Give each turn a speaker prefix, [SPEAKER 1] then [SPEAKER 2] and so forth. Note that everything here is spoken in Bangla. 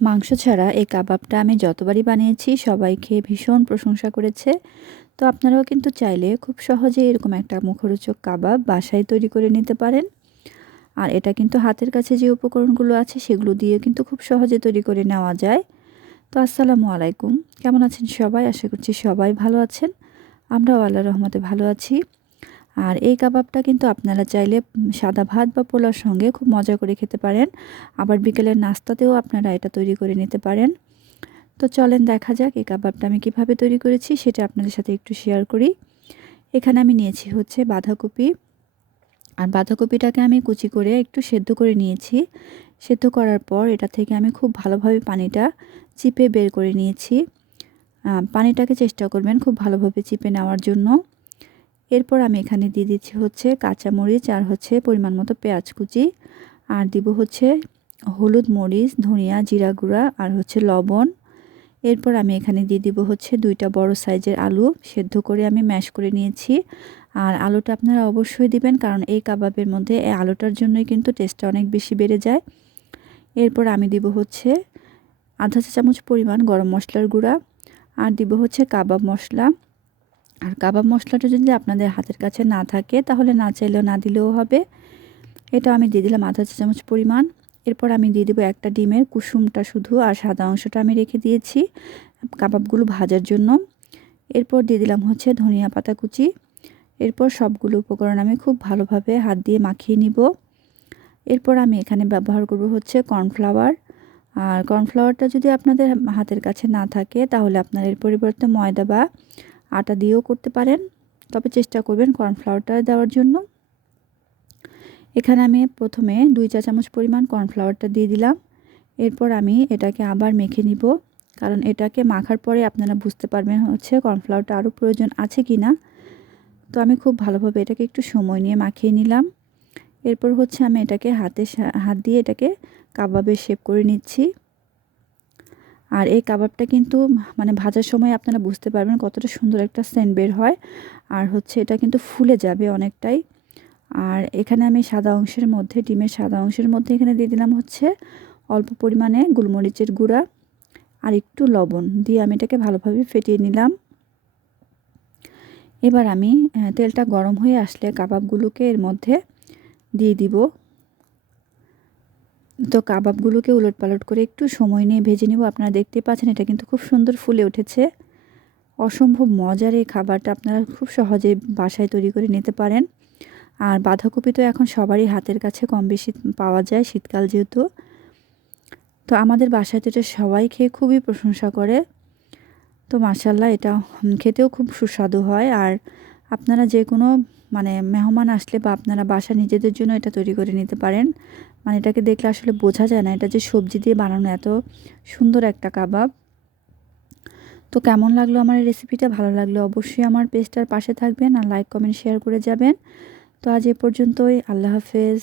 [SPEAKER 1] মাংস ছাড়া এই কাবাবটা আমি যতবারই বানিয়েছি, সবাই খেয়ে ভীষণ প্রশংসা করেছে। তো আপনারাও কিন্তু চাইলে খুব সহজে এরকম একটা মুখরোচক কাবাব বাসায় তৈরি করে নিতে পারেন। আর এটা কিন্তু হাতের কাছে যে উপকরণগুলো আছে, সেগুলো দিয়ে কিন্তু খুব সহজে তৈরি করে নেওয়া যায়। তো আসসালামু আলাইকুম। কেমন আছেন সবাই? আশা করছি সবাই ভালো আছেন। আমরাও আল্লাহ রহমতে ভালো আছি। আর এই কাবাবটা কিন্তু আপনারা চাইলে সাদা ভাত বা পোলার সঙ্গে খুব মজা করে খেতে পারেন। আবার বিকেলের নাস্তাতেও আপনারা এটা তৈরি করে নিতে পারেন। তো চলেন দেখা যাক এই কাবাবটা আমি কীভাবে তৈরি করেছি, সেটা আপনাদের সাথে একটু শেয়ার করি। এখানে আমি নিয়েছি হচ্ছে বাঁধাকপি। আর বাঁধাকপিটাকে আমি কুচি করে একটু সেদ্ধ করে নিয়েছি। সেদ্ধ করার পর এটা থেকে আমি খুব ভালোভাবে পানিটা চিপে বের করে নিয়েছি। পানিটাকে চেষ্টা করবেন খুব ভালোভাবে চিপে নেওয়ার জন্য। এরপর আমি এখানে দিয়ে দিচ্ছি হচ্ছে কাঁচামরিচ আর হচ্ছে পরিমাণ মতো পেঁয়াজ কুচি। আর দিব হচ্ছে হলুদ মরিচ, ধনিয়া, জিরা গুঁড়া আর হচ্ছে লবণ। এরপর আমি এখানে দিয়ে দিব হচ্ছে দুইটা বড় সাইজের আলু, সেদ্ধ করে আমি ম্যাশ করে নিয়েছি। আর আলুটা আপনারা অবশ্যই দিবেন, কারণ এই কাবাবের মধ্যে এই আলুটার জন্যই কিন্তু টেস্টটা অনেক বেশি বেড়ে যায়। এরপর আমি দিব হচ্ছে আধা চা চামচ পরিমাণ গরম মশলার গুঁড়া। আর দিব হচ্ছে কাবাব মশলা। আর কাবাব মশলাটা যদি আপনাদের হাতের কাছে না থাকে, তাহলে না চাইলেও না দিলেও হবে। এটা আমি দিয়ে দিলাম আধা চা চামচ পরিমাণ। এরপর আমি দিয়ে দেবো একটা ডিমের কুসুমটা শুধু আর সাদা অংশটা আমি রেখে দিয়েছি কাবাবগুলো ভাজার জন্য। এরপর দিয়ে দিলাম হচ্ছে ধনিয়া পাতা কুচি। এরপর সবগুলো উপকরণ আমি খুব ভালোভাবে হাত দিয়ে মাখিয়ে নিব। এরপর আমি এখানে ব্যবহার করব হচ্ছে কর্নফ্লাওয়ার। আর কর্নফ্লাওয়ারটা যদি আপনাদের হাতের কাছে না থাকে, তাহলে আপনার এর পরিবর্তে ময়দা বা আটা দিয়েও করতে পারেন। তবে চেষ্টা করবেন কর্নফ্লাওয়ারটা দেওয়ার জন্য। এখানে আমি প্রথমে দুই চা চামচ পরিমাণ কর্নফ্লাওয়ারটা দিয়ে দিলাম। এরপর আমি এটাকে আবার মেখে নিব। কারণ এটাকে মাখার পরে আপনারা বুঝতে পারবেন হচ্ছে কর্নফ্লাওয়ারটা আরও প্রয়োজন আছে কি না তো আমি খুব ভালোভাবে এটাকে একটু সময় নিয়ে মাখিয়ে নিলাম। এরপর হচ্ছে আমি এটাকে হাতে হাত দিয়ে এটাকে কাবাবের শেপ করে নিচ্ছি। আর এই কাবাবটা কিন্তু মানে ভাজার সময় আপনারা বুঝতে পারবেন কতটা সুন্দর একটা সেন্ট বের হয়। আর হচ্ছে এটা কিন্তু ফুলে যাবে অনেকটাই। আর এখানে আমি সাদা অংশের মধ্যে, ডিমের সাদা অংশের মধ্যে এখানে দিয়ে দিলাম হচ্ছে অল্প পরিমাণে গোলমরিচের গুঁড়া আর একটু লবণ দিয়ে আমি এটাকে ভালোভাবে ফেটিয়ে নিলাম। এবার আমি তেলটা গরম হয়ে আসলে কাবাবগুলোকে এর মধ্যে দিয়ে দিব। তো কাবাবগুলোকে উলট পালট করে একটু সময় নিয়ে ভেজে নেব। আপনারা দেখতে পাচ্ছেন, এটা কিন্তু খুব সুন্দর ফুলে উঠেছে। অসম্ভব মজার এই খাবারটা আপনারা খুব সহজে বাসায় তৈরি করে নিতে পারেন। আর বাঁধাকপি তো এখন সবারই হাতের কাছে কম বেশি পাওয়া যায় শীতকাল যেহেতু। তো আমাদের বাসায় তো এটা সবাই খেয়ে খুবই প্রশংসা করে। তো মাসাল্লাহ এটা খেতেও খুব সুস্বাদু হয়। আর আপনারা যে কোনো মানে মেহমান আসলে বা আপনারা বাসা নিজেদের জন্য এটা তৈরি করে নিতে পারেন। মানে এটাকে দেখলে আসলে বোঝা যায় না, এটা যে সবজি দিয়ে বানানো, এত সুন্দর একটা কাবাব। তো কেমন লাগল আমার এই রেসিপিটা ভালো লাগল অবশ্যই আমার পেজটার পাশে থাকবেন আর লাইক কমেন্ট শেয়ার করে যাবেন। তো আজ এ পর্যন্তই, আল্লাহ হাফেজ।